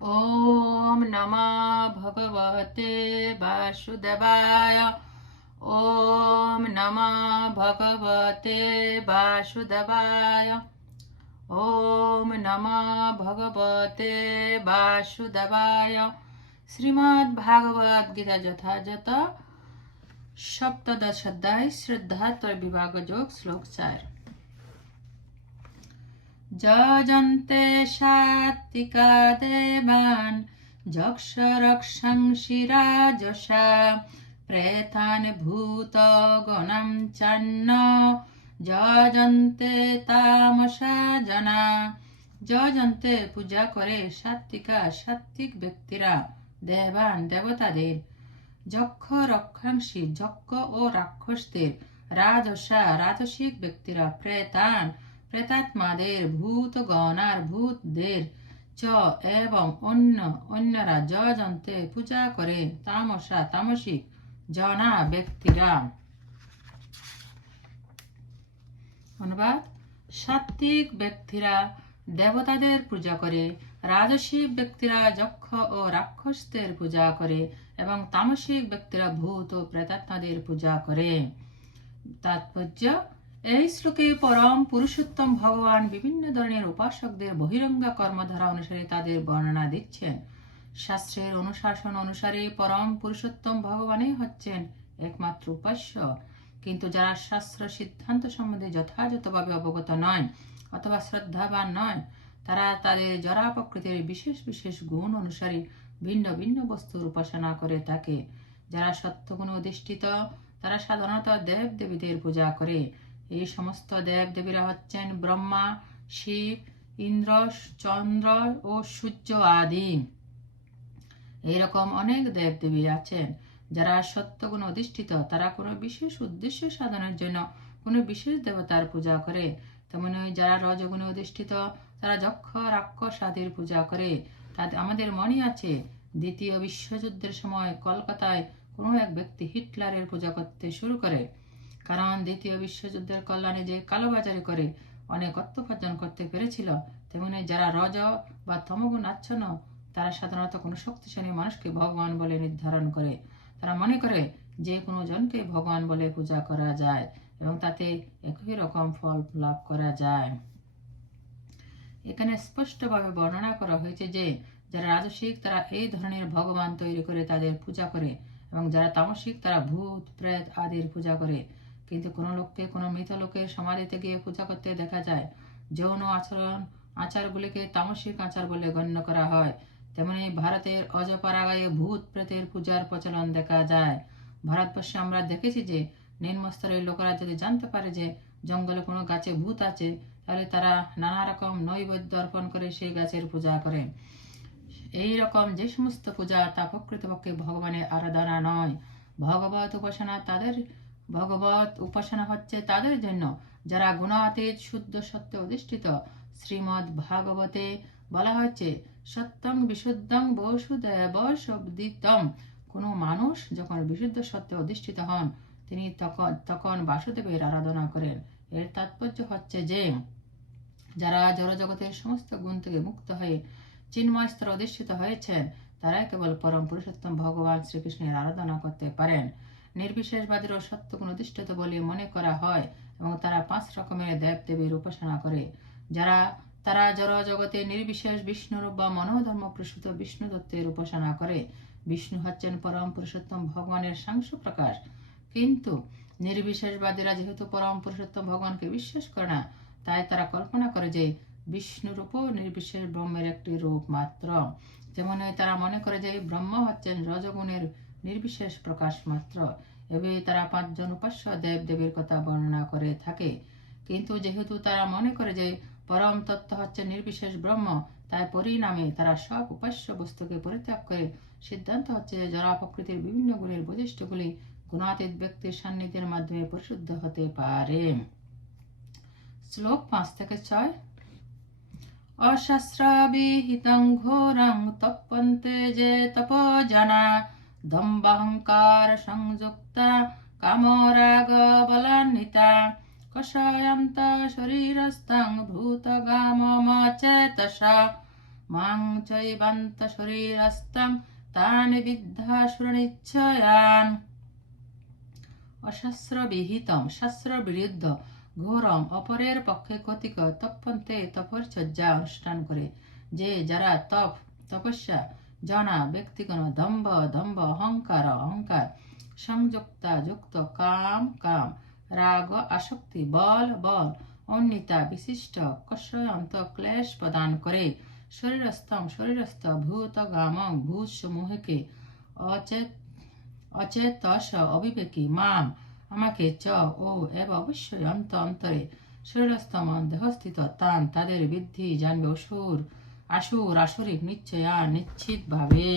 ॐ नमः भगवते वासुदेवाय ॐ नमः भगवते वासुदेवाय ॐ नमः भगवते वासुदेवाय শ্রীমদ্ গীতা যথাযথ সপ্তদশ অধ্যায় শ্রদ্ধাত্র বিভাগ যোগ শ্লোক চার যজন্তে সাত্বিকা দেবান যক্ষ রক্ষংশিরাজসা প্রেতান ভূত গণম চান্ন যজন্তে তামসা জনা। যজন্তে পূজা করে সাত্বিকা, সাত্বিক ব্যক্তিরা দেবান দেবতাদের যক্ষ রক্ষাংশী যক্ষ ও রাক্ষসদের, রাজসা, রাজসিক ব্যক্তিরা প্রেতান প্রেতাত্মাদের ভূতদের চ এবং অন্য অন্যরা পূজা করে তামসা তামসিক জনা ব্যক্তিরা অনুবাদ ব্যক্তিরা দেবতাদের পূজা করে রাজসিক ব্যক্তিরা যক্ষ ও রাক্ষসদের পূজা করে এবং তামসিক ব্যক্তিরা ভূত ও প্রেতাত্মাদের পূজা করে তাৎপর্য এই শ্লোকে পরম পুরুষোত্তম ভগবান বিভিন্ন ধরনের উপাসকদের বহিরঙ্গা কর্মধারা অনুসারে তাদের বর্ণনা দিচ্ছেন। শাস্ত্রের অনুশাসন অনুসারে পরম পুরুষোত্তম ভগবানই হচ্ছেন একমাত্র উপাস্য। কিন্তু যারা শাস্ত্র সিদ্ধান্ত সম্বন্ধে যথাযথভাবে অবগত নয় অথবা শ্রদ্ধাবান নয়, তারা তাদের জরা প্রকৃতির বিশেষ বিশেষ গুণ অনুসারে ভিন্ন ভিন্ন বস্তুর উপাসনা করে থাকে। যারা সত্যগুণ অধিষ্ঠিত, তারা সাধারণত দেব দেবীদের পূজা করে। এই সমস্ত দেব দেবীরা হচ্ছেন ব্রহ্মা, শিব, ইন্দ্র, চন্দ্র ও সূর্য আদি। এইরকম অনেক দেব দেবী আছেন যারা সত্যগুণ অধিষ্ঠিত। তারা কোনো বিশেষ উদ্দেশ্য সাধনের জন্য কোনো বিশেষ দেবতার পূজা করে। তেমনি যারা রজগুণে অধিষ্ঠিত, তারা যক্ষ, রাক্ষস আদির পূজা করে। তাতে আমাদের মনে আছে, দ্বিতীয় বিশ্বযুদ্ধের সময় কলকাতায় কোনো এক ব্যক্তি হিটলারের পূজা করতে শুরু করে। কারণ দ্বিতীয় বিশ্বযুদ্ধের কল্যাণে যে কালোবাজারি করে অনেক অর্থ উপার্জন করতে পেরেছিল, তেমনি যারা রজ বা তমগুণ আচ্ছন্ন, তারা সাধারণত কোনো শক্তিশালী মানুষকে ভগবান বলে নির্ধারণ করে। তারা মনে করে যে কোনো জনকে ভগবান বলে পূজা করা যায় এবং তাতে একই রকম ফল লাভ করা যায়। এখানে স্পষ্টভাবে বর্ণনা করা হয়েছে যে, যারা রাজসিক, তারা এই ধরনের ভগবান তৈরি করে তাদের পূজা করে এবং যারা তামসিক, তারা ভূত, প্রেত আদির পূজা করে। কিন্তু কোনো লোককে, কোনো মৃত লোকের সমাধিতে গিয়ে পূজা করতে দেখা যায়। যৌন আচরণ, আচারগুলিকে তামসিক আচার বলে গণ্য করা হয়। তেমনি ভারতের অজপাড়াগায়ে ভূত প্রেতের পূজার প্রচলন দেখা যায়। ভারতবর্ষে আমরা দেখেছি যে, নিম্নস্তরের লোকেরা যদি জানতে পারে যে, জঙ্গলে কোনো গাছে ভূত আছে, তাহলে তারা নানা রকম নৈবেদ্য অর্পণ করে সেই গাছের পূজা করে। এই রকম যে সমস্ত পূজা তা প্রকৃতপক্ষে ভগবানের আরাধনা নয়। ভগবত উপাসনা তাদের ভগবত উপাসনা হচ্ছে তাদের জন্য, যারা গুণাতীত, শুদ্ধ, সত্য অধিষ্ঠিত। শ্রীমৎ ভাগবতে বলা হয়েছে, সত্যং বিশুদ্ধং বসুদেব শব্দিতম কোনো মানুষ যখন বিশুদ্ধ, সত্যে অধিষ্ঠিত হন, তিনি তখন তখন বাসুদেবের আরাধনা করেন। এর তাৎপর্য হচ্ছে যে, যারা জড়জগতের সমস্ত গুণ থেকে মুক্ত হয়ে চিন্ময় স্তর অধিষ্ঠিত হয়েছেন, তারাই কেবল পরম পুরুষোত্তম ভগবান শ্রীকৃষ্ণের আরাধনা করতে পারেন। নির্বিশেষবাদীরও সত্যগুণ অধিষ্ঠিত বলে মনে করা হয় এবং তারা পাঁচ রকমের দেব দেবীর উপাসনা করে। যারা, তারা জড় জগতে নির্বিশেষ বিষ্ণুরূপ বা মনোধর্ম প্রসূত বিষ্ণু দত্তের উপাসনা করে। বিষ্ণু হচ্ছেন পরম পুরুষোত্তম ভগবানের সাংস প্রকাশ। কিন্তু নির্বিশেষবাদীরা যেহেতু পরম পুরুষোত্তম ভগবানকে বিশ্বাস করে না, তাই তারা কল্পনা করে যে বিষ্ণুরূপ নির্বিশেষ ব্রহ্মের একটি রূপ মাত্র। যেমন তারা মনে করে যে ব্রহ্ম হচ্ছেন রজগুণের নির্বিশেষ প্রকাশ মাত্র। এভাবে তারা পাঁচজন উপাস্য দেব দেবীর কথা বর্ণনা করে থাকে। কিন্তু যেহেতু তারা মনে করে যে পরম তত্ত্ব হচ্ছে নির্বিশেষ ব্রহ্ম, তাই পরিণামে তারা সব উপাস্য বস্তুকে পরিত্যাগ করে সিদ্ধান্ত হচ্ছে জরা প্রকৃতির বিভিন্ন গুণের বৈশিষ্ট্যগুলি গুণাতীত ব্যক্তির সান্নিধ্যের মাধ্যমে পরিশুদ্ধ হতে পারে। শ্লোক পাঁচ থেকে ছয়। অশাস্ত্রাবিহিতং ঘোরং তপ্পন্তে যে তপজনা দম্বাহংকার সংযুক্তা কামরাগ বলান্বিতা কষায়ন্ত শরীরস্থং ভূতগামমচেতসা মাং চৈবান্ত শরীরস্তম তান বিদ্ধাসুরনিচ্ছয়ান অশাস্ত্রবিহিতম শাস্ত্র বিরুদ্ধ ঘোরম অপরের পক্ষে ক্ষতিকর তৎপন্তে তপরচর্যা অনুষ্ঠান করে যে যারা তপ তপস্যা জনা ব্যক্তিগণ দম্ভ দম্ভ অহংকার অহংকার সংযুক্তা যুক্ত কাম কাম রাগ আসক্তি বল বল অন্যতা বিশিষ্ট কষয়ন্ত ক্লেশ প্রদান করে শরীরস্থ ভূত গামং ভূত সমূহকে অচেত অচেতস অবিবেকী মাম আমাকে চ ও, এব অবশ্যই অন্ত অন্তরে। শরীরস্থম দেহস্থিত, তান, তাদের বৃদ্ধি, জানবে অসুর। আসুর আসরিক নিশ্চয় আর নিশ্চিত ভাবে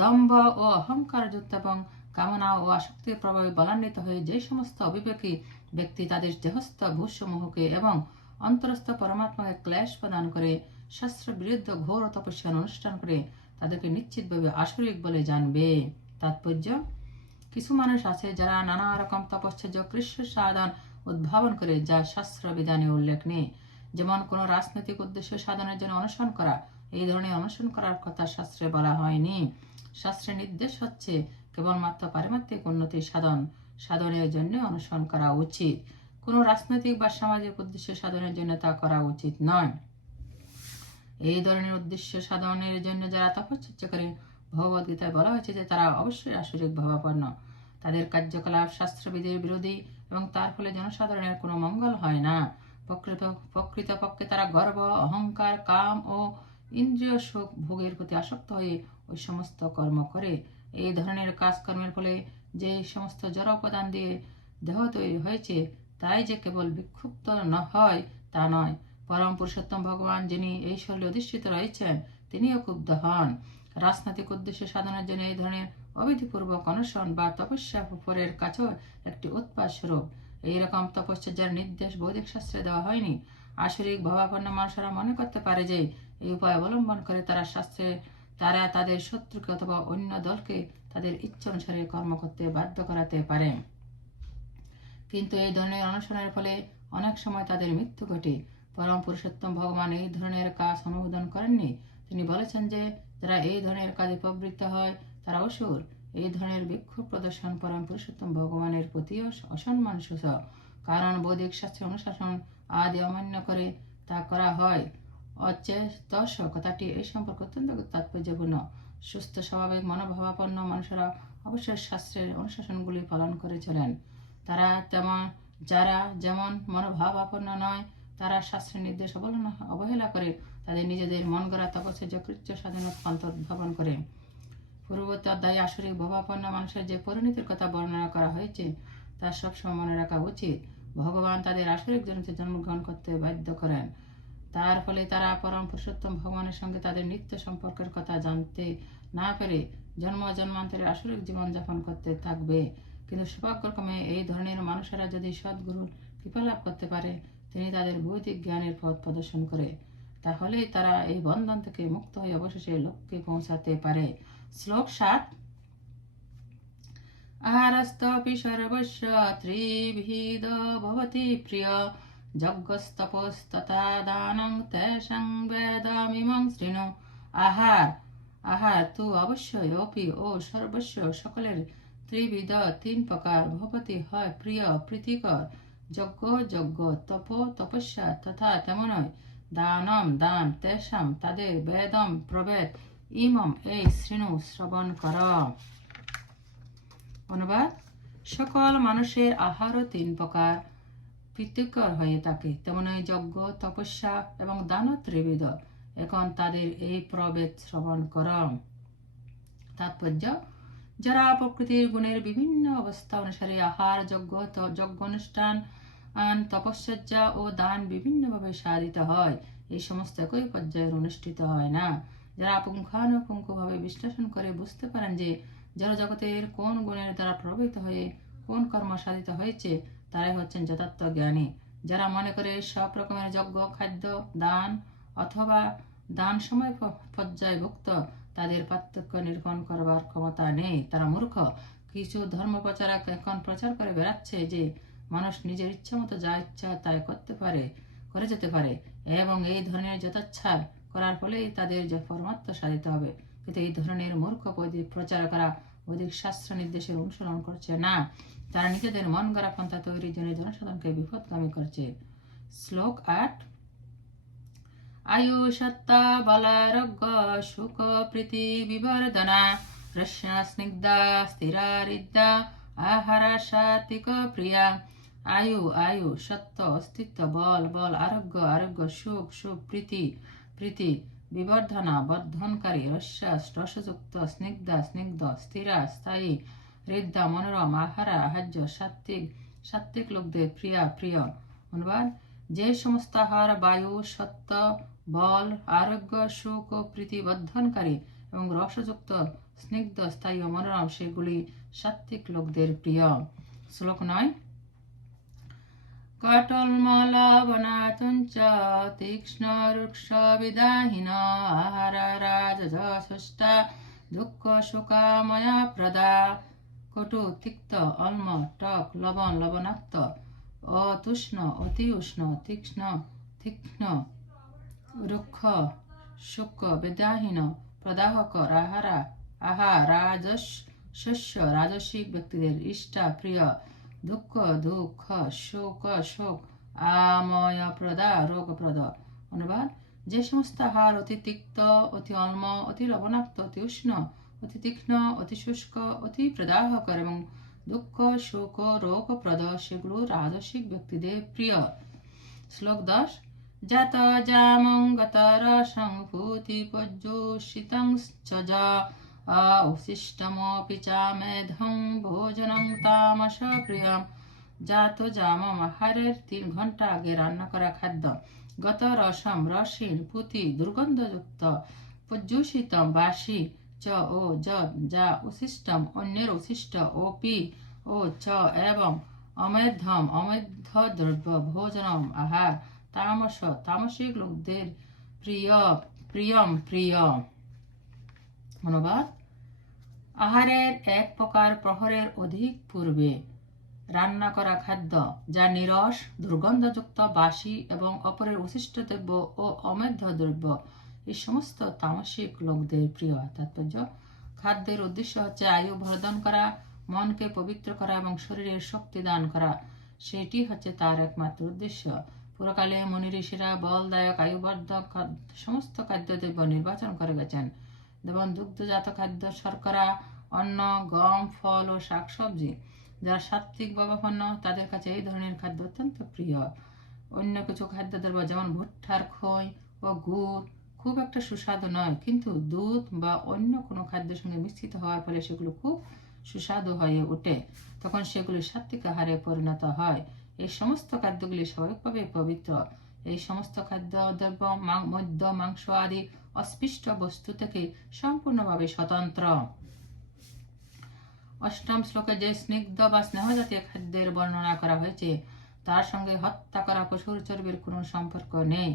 দম্ভ ও অহংকার যুক্ত এবং কামনা ও আসক্তির প্রভাবে বলান্বিত হয়ে যে সমস্ত অবিবেকী ব্যক্তি তাদের দেহস্থ ভূসমূহকে এবং অন্তরস্থ পরমাত্মাকে ক্লেশ প্রদান করে, শাস্ত্র বিরুদ্ধ ঘোর তপস্যার অনুষ্ঠান করে, তাদেরকে নিশ্চিতভাবে আসরিক বলে জানবে। তাৎপর্য, কিছু মানুষ আছে যারা নানা রকম তপশ্চর্য কৃষ্ণ সাধন উদ্ভাবন করে যা শাস্ত্র বিধানে উল্লেখ নেই। যেমন কোনো রাজনৈতিক উদ্দেশ্য সাধনের জন্য অনুসরণ করা, এই ধরনের অনুসরণ করার কথা শাস্ত্রে বলা হয়নি। শাস্ত্রের নির্দেশ হচ্ছে কেবলমাত্র পারিমাত্রিক উন্নতি সাধন, সাধনের জন্য অনুসরণ করা উচিত। কোনো রাজনৈতিক বা সামাজিক উদ্দেশ্য সাধনের জন্য তা করা উচিত নয়। এই ধরনের উদ্দেশ্য সাধনের জন্য যারা তপশ্চর্যা করে ভগবদ্গীতায় বলা হয়েছে যে তারা অবশ্যই আসরিক ভাবাপন্ন। তাদের কার্যকলাপ শাস্ত্রবিধির বিরোধী এবং তার ফলে জনসাধারণের কোনো মঙ্গল হয় না। প্রকৃত, প্রকৃতপক্ষে তারা গর্ব, অহংকার, কাম ও ইন্দ্রিয় সুখ ভোগের প্রতি আসক্ত হয়ে ওই সমস্ত কর্ম করে। এই ধরনের কাজকর্মের ফলে যে সমস্ত জড় উপাদান দিয়ে দেহ তৈরি হয়েছে, তাই যে কেবল বিক্ষুব্ধ ন হয় তা নয়। পরম পুরুষোত্তম ভগবান যিনি এই শরীরে অধিষ্ঠিত রয়েছেন, তিনিও ক্ষুব্ধ হন। রাজনৈতিক উদ্দেশ্য সাধনের জন্য এই ধরনের অবিধিপূর্বক অনুসরণ বা তপস্যা উপরের কাছেও একটি উৎপাদ স্বরূপ। এইরকম তপস্যার নির্দেশ বৈদিক শাস্ত্রে দেওয়া হয়নি। আসরিক ভাবাপন্ন মানুষেরা মনে করতে পারে যে, এই উপায় অবলম্বন করে তারা শাস্ত্রে তারা তাদের শত্রুকে অথবা অন্য দলকে তাদের ইচ্ছা অনুসারে কর্ম করতে বাধ্য করাতে পারে। কিন্তু এই ধরনের অনুসরণের ফলে অনেক সময় তাদের মৃত্যু ঘটে। পরম পুরুষোত্তম ভগবান এই ধরনের কাজ অনুমোদন করেননি। তিনি বলেছেন যে, যারা এই ধরনের কাজে প্রবৃত্ত হয় তারা অসুর। এই ধরনের বিক্ষোভ প্রদর্শন পরম পুরুষোত্তম ভগবানের প্রতিও অসম্মান সূচক কারণ বৈদিক শাস্ত্রের অনুশাসন আদি অমান্য করে তা করা হয়। অচেতস কথাটি এই সম্পর্কে অত্যন্ত তাৎপর্যপূর্ণ। সুস্থ, স্বাভাবিক, মনোভাবাপন্ন মানুষেরা অবশ্যই শাস্ত্রের অনুশাসনগুলি পালন করে চলেন। তারা তেমন যারা যেমন মনোভাবাপন্ন নয়, তারা শাস্ত্রের নির্দেশ অবহেলা করে তাদের নিজেদের মন গড়া তপস্যা যকৃত্য স্বাধীনতা অন্তর্ধাবন করে। পূর্ববর্তী অধ্যায়ে আসরিক ভাবাপন্ন মানুষের যে পরিণতির কথা বর্ণনা করা হয়েছে, তা সবসময় মনে রাখা উচিত। ভগবান তাদের আসরিক জনিতে জন্মগ্রহণ করতে বাধ্য করেন। তার ফলে তারা পরম পুরুষোত্তম ভগবানের সঙ্গে তাদের নিত্য সম্পর্কের কথা জানতে না পেরে জন্ম জন্মান্তরে আসরিক জীবনযাপন করতে থাকবে। কিন্তু সৌভাগ্যক্রমে এই ধরনের মানুষেরা যদি সদ্গুরুর কৃপা লাভ করতে পারে, তিনি তাদের বৈদিক জ্ঞানের পথ প্রদর্শন করে। তাহলে তারা এই বন্ধন থেকে মুক্ত হয়ে অবশেষে লক্ষ্যে পৌঁছাতে পারে। শ্লোক সাত। আহারস্তপি সর্বস্ব ত্রিভিদ ভবতি প্রিয়। যজ্ঞস্তপস্তথা দানং তেষাং বেদমিমং শৃণু। আহার আহার তো অবশ্যই অপি ও সর্বস্ব সকলের ত্রিবিধ তিন প্রকার ভবতি হয় প্রিয়, প্রীতিকর। যজ্ঞ যজ্ঞ, তপ, তপস্যা তথা তেমনই। দানম, দান, তেষাম, তাদের বেদম প্রবেদ ইমম এই শৃণু শ্রবণ কর অনুবাদ সকল মানুষের আহারও তিন প্রকার প্রীতিকর হয়ে থাকে। তেমনই যজ্ঞ, তপস্যা এবং দান ত্রিবিধ, এখন তাদের এই প্রভেদ শ্রবণ কর তাৎপর্য, যারা প্রকৃতির গুণের বিভিন্ন অবস্থা অনুসারে আহার, যজ্ঞ যজ্ঞ অনুষ্ঠান তপস্যা ও দান বিভিন্নভাবে সাধিত হয়, এই সমস্ত একই পর্যায়ের অনুষ্ঠিত হয় না। যারা পুঙ্খানুপুঙ্খভাবে বিশ্লেষণ করে বুঝতে পারেন যে যারা জগতের কোন গুণের দ্বারা প্রভাবিত হয়ে কোন কর্ম সাধিত হয়েছে, তারাই হচ্ছেন যথার্থ জ্ঞানী। যারা মনে করে সব রকমের যজ্ঞ, খাদ্য, দান অথবা দান সময় পর্যায়ভুক্ত, তাদের পার্থক্য নিরূপণ করবার ক্ষমতা নেই। তারা মূর্খ। কিছু ধর্ম প্রচারক এখন প্রচার করে বেড়াচ্ছে যে মানুষ নিজের ইচ্ছা মতো যা ইচ্ছা তাই করতে পারে, করে যেতে পারে এবং এই ধরনের যথাচ্ছা করার ফলেই তাদের যে পরমাত্ম সাধিত হবে। কিন্তু এই ধরনের মূর্খ প্রচারকরা বৈদিক শাস্ত্র নির্দেশের অনুসরণ করছে না। তারা নিজেদের মন গড়া পন্থা তৈরির জন্য জনসাধারণকে বিপদগামী করছে। শ্লোক আট সুখ, প্রীতি, বিবর্ধনা স্নিগ্ধা প্রিয়া আয়ু আয়ু সত্য অস্তিত্ব, বল বল, আরোগ্য আরোগ্য, সুখ সুখ, প্রীতি। প্রীতি, বিবর্ধনা, বর্ধনকারী রস্যাস রসযুক্ত স্নিগ্ধা, স্নিগ্ধ, স্থিরা, স্থায়ী হৃদ্যা মনোরম, আহারা, আহার্য সাত্বিক সাত্বিক লোকদের প্রিয়া, প্রিয়। অনুবাদ, যে সমস্ত আহার, বায়ু সত্য বল, আরোগ্য, সুখ ও প্রীতি বর্ধনকারী এবং রসযুক্ত, স্নিগ্ধ, স্থায়ী মনোরম, সেগুলি সাত্বিক লোকদের প্রিয়। শ্লোক নয় বিদাহীন দুঃখ সুখাময়া প্রদা কটু তিক্ত টক লবণ লবণাক্ত অতুষ্ণ অতি উষ্ণ তীক্ষ্ণ তীক্ষ্ণ রুক্ষ শুক্ক বিদ্যাহীন প্রদাহকর আহারা আহা রাজস শস্য রাজসিক ব্যক্তিদের ইষ্টা প্রিয় দুঃখ দুঃখ শোক শোক আময় প্রদা। রোগপ্রদ অনুবাদ, যে সমস্ত আহার অতি তিক্ত, অতি অল্ম, অতি লবণাক্ত, অতি উষ্ণ, অতি তীক্ষ্ণ, অতি শুষ্ক, অতি প্রদাহকর এবং দুঃখ শোক রোগপ্রদ সেগুলো রাজসিক ব্যক্তিদের প্রিয়। শ্লোক দশ জাত জামঙ্গতর সংভূতি পর্যুষিতং যা, অবশিষ্টমপি চা মেধং প্রিয়ম। জাত আহারের তিন ঘণ্টা আগে রান্না করা খাদ্য। গত রসম পুতি দুর্গন্ধযুক্ত। বাসি চ ও য যা উশিষ্টম অন্যের উশিষ্ট ও পি ও চ এবং অমেধ্যম অমেধ্য দ্রব্য ভোজনম, আহার তামস তামসিক লোকদের প্রিয়, প্রিয়ম প্রিয় আহারের এক প্রকার প্রহরের অধিক পূর্বে। রান্না করা খাদ্য, যা নিরস, দুর্গন্ধযুক্ত, বাসি এবং অপরের উশিষ্ট দ্রব্য ও অমেধ্য দ্রব্য এই সমস্ত তামসিক লোকদের প্রিয়। তাৎপর্য, খাদ্যের উদ্দেশ্য হচ্ছে আয়ু বর্ধন করা, মনকে পবিত্র করা এবং শরীরের শক্তি দান করা। সেটি হচ্ছে তার একমাত্র উদ্দেশ্য। পুরকালে মনি ঋষিরা বলদায়ক, আয়ুবর্ধক খাদ্য- সমস্ত খাদ্যদ্রব্য নির্বাচন করে গেছেন। যেমন দুগ্ধজাত খাদ্য শর্করা, অন্ন, গম, ফল ও শাকসবজি। যারা সাত্ত্বিক বাবাপন্ন তাদের কাছে এই ধরনের খাদ্য অত্যন্ত প্রিয়। অন্য কিছু খাদ্যদ্রব্য যেমন ভুট্টার খই ও গুড় খুব একটা সুস্বাদু নয়, কিন্তু দুধ বা অন্য কোনো খাদ্যের সঙ্গে মিশ্রিত হওয়ার ফলে সেগুলো খুব সুস্বাদু হয়ে ওঠে। তখন সেগুলি সাত্ত্বিক আহারে পরিণত হয়। এই সমস্ত খাদ্যগুলি স্বাভাবিকভাবে পবিত্র। এই সমস্ত খাদ্য, দ্রব্য মদ্য, মাংস আদি অস্পৃষ্ট বস্তু থেকে সম্পূর্ণভাবে স্বতন্ত্র। অষ্টম শ্লোকে যে স্নিগ্ধ বা স্নেহ জাতীয় খাদ্যের বর্ণনা করা হয়েছে, তার সঙ্গে হত্যা করা পশুর চর্বির কোনো সম্পর্ক নেই।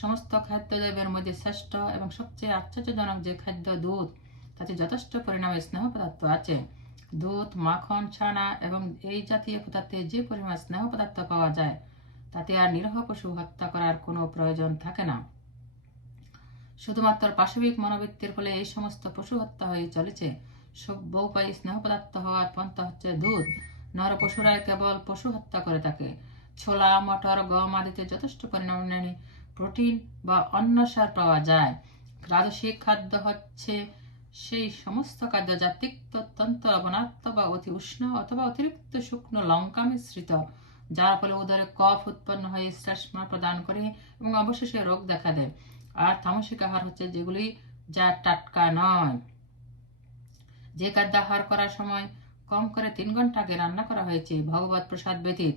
সমস্ত খাদ্যদ্রব্যের মধ্যে শ্রেষ্ঠ এবং সবচেয়ে আশ্চর্যজনক যে খাদ্য দুধ, তাতে যথেষ্ট পরিমাণে স্নেহ পদার্থ আছে। দুধ, মাখন, ছানা এবং এই জাতীয় পদার্থে যে পরিমাণ স্নেহ পদার্থ পাওয়া যায়, তাতে আর নিরহ পশু হত্যা করার কোনো প্রয়োজন থাকে না। শুধুমাত্র পাশবিক মনোবৃত্তির ফলে এই সমস্ত পশু হত্যা হয়ে চলেছে। বউপায়ী স্নেহ পদার্থ হওয়ার পন্থা হচ্ছে দুধ নর পশুরাই কেবল পশু হত্যা করে থাকে। ছোলা, মটর, গম আদিতে যথেষ্ট পরিমাণে প্রোটিন বা অন্য সার পাওয়া যায়। রাজসিক খাদ্য হচ্ছে সেই সমস্ত খাদ্য যা তিক্ত, অত্যন্ত লবণাক্ত বা অতি উষ্ণ অথবা অতিরিক্ত শুকনো লঙ্কা মিশ্রিত, যার ফলে উদরে কফ উৎপন্ন হয়ে শ্লেষ্মা প্রদান করে এবং অবশেষে রোগ দেখা দেয়। আর তামসিক আহার হচ্ছে যেগুলি যা টাটকা নয়। যে খাদ্য আহার করার সময় কম করে তিন ঘণ্টা আগে রান্না করা হয়েছে, ভগবত প্রসাদ ব্যতীত,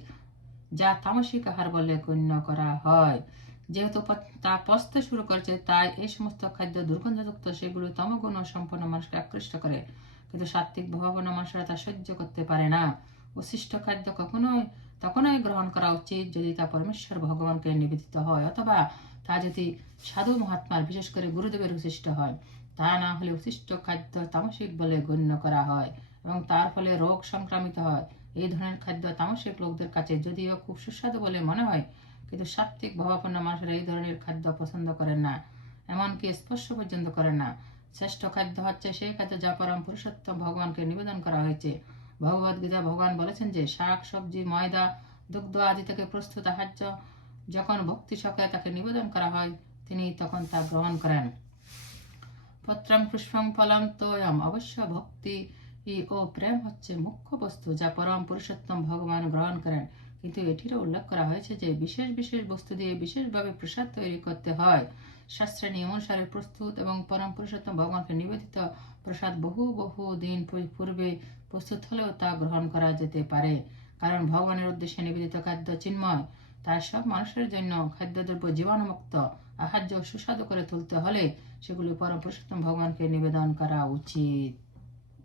যা তামসিক আহার বলে গণ্য করা হয়। যেহেতু তা পচতে শুরু করেছে, তাই এই সমস্ত খাদ্য দুর্গন্ধযুক্ত, সেগুলো তমগুণ সম্পন্ন মানুষকে আকৃষ্ট করে। কিন্তু সাত্বিক ভাবাপন্ন মানুষরা তা সহ্য করতে পারে না। উশিষ্ট খাদ্য কখনোই তখনই গ্রহণ করা উচিত যদি তা পরমেশ্বর ভগবানকে নিবেদিত হয় অথবা তা যদি সাধু মহাত্মার, বিশেষ করে গুরুদেবের উশিষ্ট হয়। তা না হলে উশিষ্ট খাদ্য তামসিক বলে গণ্য করা হয় এবং তার ফলে রোগ সংক্রামিত হয়। এই ধরনের খাদ্য তামসিক লোকদের কাছে যদিও খুব সুস্বাদু বলে মনে হয়, কিন্তু সাত্বিক ভাবাপন্ন মানুষেরা এই ধরনের খাদ্য পছন্দ করেন না, এমনকি স্পর্শ পর্যন্ত করেন না। শ্রেষ্ঠ খাদ্য হচ্ছে সেই খাদ্য যা পরম পুরুষোত্তম ভগবানকে নিবেদন করা হয়েছে। ভগবদ গীতা ভগবান বলেছেন যে, শাক, সবজি, ময়দা, দুগ্ধ আদি থেকে প্রস্তুত আহার্য। যখন ভক্তি সকালে তাকে নিবেদন করা হয়, তিনি তখন তা গ্রহণ করেন। পত্রং পুষ্পং ফলম তোয়ম। অবশ্য ভক্তি ও প্রেম হচ্ছে মুখ্য বস্তু যা পরম পুরুষোত্তম ভগবান গ্রহণ করেন। কিন্তু এটিরও উল্লেখ করা হয়েছে যে, বিশেষ বিশেষ বস্তু দিয়ে বিশেষভাবে প্রসাদ তৈরি করতে হয়। শাস্ত্রের নিয়ম অনুসারে প্রস্তুত এবং পরম পুরুষোত্তম ভগবানকে নিবেদিত প্রসাদ বহু বহু দিন পূর্বে প্রস্তুত হলেও তা গ্রহণ করা যেতে পারে। কারণ ভগবানের উদ্দেশ্যে নিবেদিত খাদ্য চিন্ময়, তার সব মানুষের জন্য খাদ্যদ্রব্য জীবাণুমুক্ত, আহার্য সুস্বাদু করে তুলতে হলে সেগুলি পরম পুরুষোত্তম ভগবানকে নিবেদন করা উচিত।